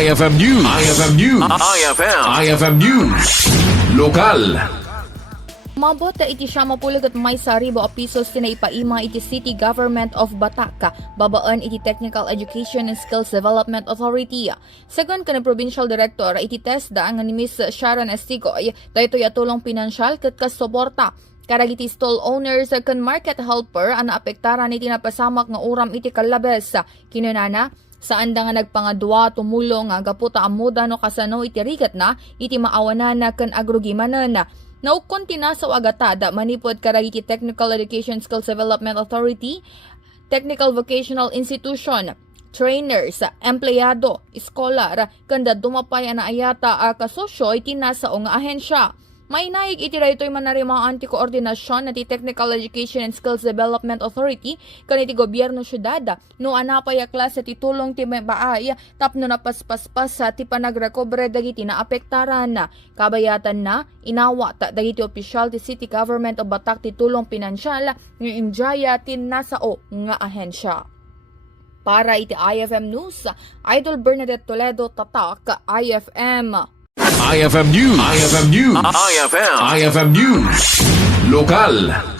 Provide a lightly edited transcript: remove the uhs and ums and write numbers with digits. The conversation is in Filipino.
IFM News. IFM News. IFM News. Lokal. Mabot na iti siya mapulag at may saribo a pisos tinaipaima iti City Government of Batac, babaan iti Technical Education and Skills Development Authority. Second kanang Provincial Director iti Tesda nga ni Miss Sharon Estigoy, daytoy Tulong Pinansyal ket Suporta. Kadagiti stall owners kan market helper ang naapektaran iti napasamak nga uram iti kalabes. Kinunana, saan da nga nagpangadwa tumulong nga gaputa amuda no kasano iti rigat na iti maawanan na kan agrogimanan. Naukon tinasaw agatada manipod kadagiti Technical Education Skills Development Authority, Technical Vocational Institution, trainers, empleyado, iskolar, kanda dumapay na ayata kasosyo iti nasaw nga ahensya. May naig itiray ito'y manarimaan ti koordinasyon na ti Technical Education and Skills Development Authority kaniti gobyerno syudad no anapay a klase ti tulong ti Nangipaay tapno na paspaspas sa ti panagrekobre dagiti na apektaran. Kabayatan na inawat dagiti opisyal ti City Government of Batac ti Tulong Pinansyal ng imjaya tin nasao nga ahensya. Para iti IFM News, Idol Bernadette Toledo, Tatak, IFM. IFM News. IFM News. IFM News. Lokal.